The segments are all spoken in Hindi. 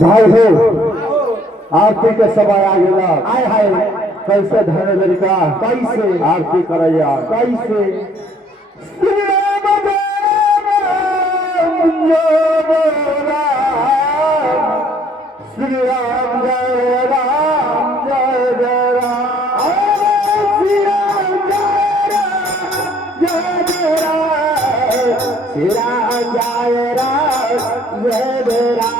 भाई हो आरती के समय आ गया आय हाय कैसे धन लड़का कैसे आरती करैया कैसे श्री राम श्री राम जय राम जय जय राम श्री राम जय जय राम श्री राम जय राम जय जय राम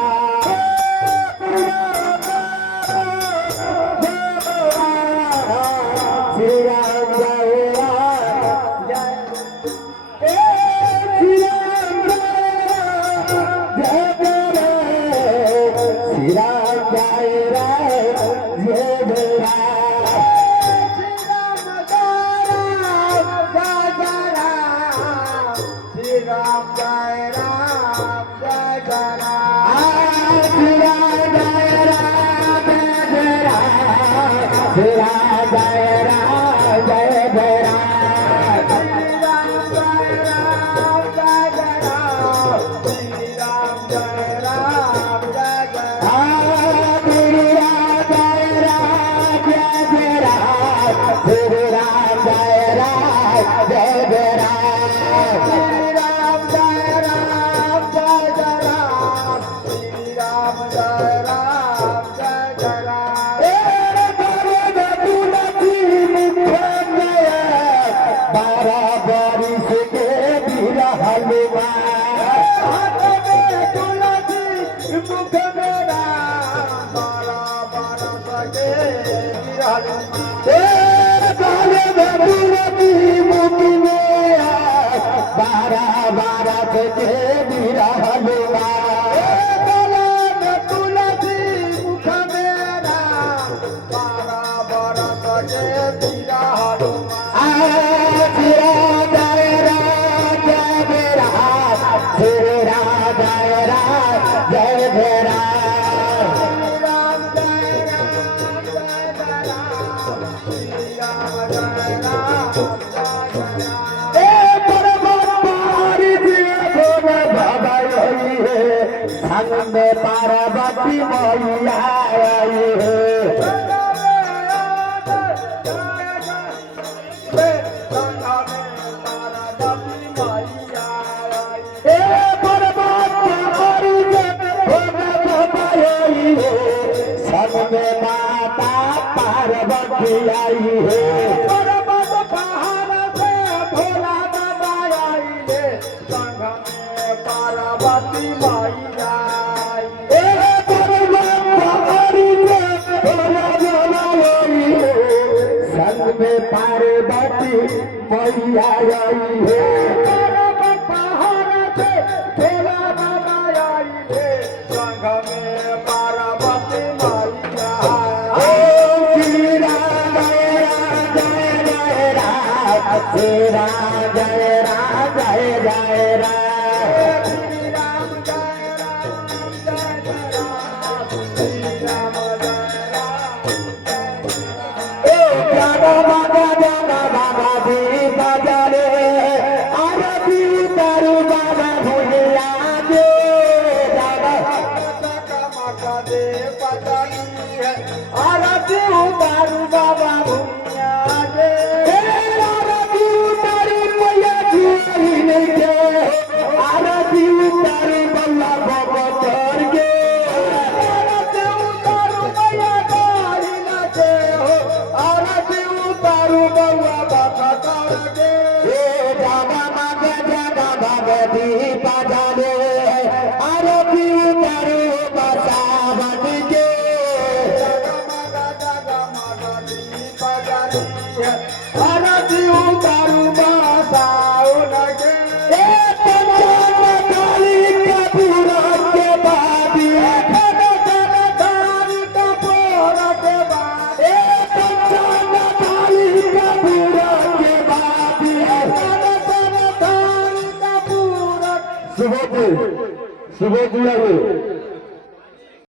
पार्वती मैया आई है सब में माता पार्वती आई है पर्वत पहाड़ से भोला बाबा आई है संग में पार्वती मैया पार्वती मैया आई है पहाड़ से भोला बाबा आई है संग में पार्वती मैया श्री राम जय जय राम श्री राम जय राम जय जय राम सुबह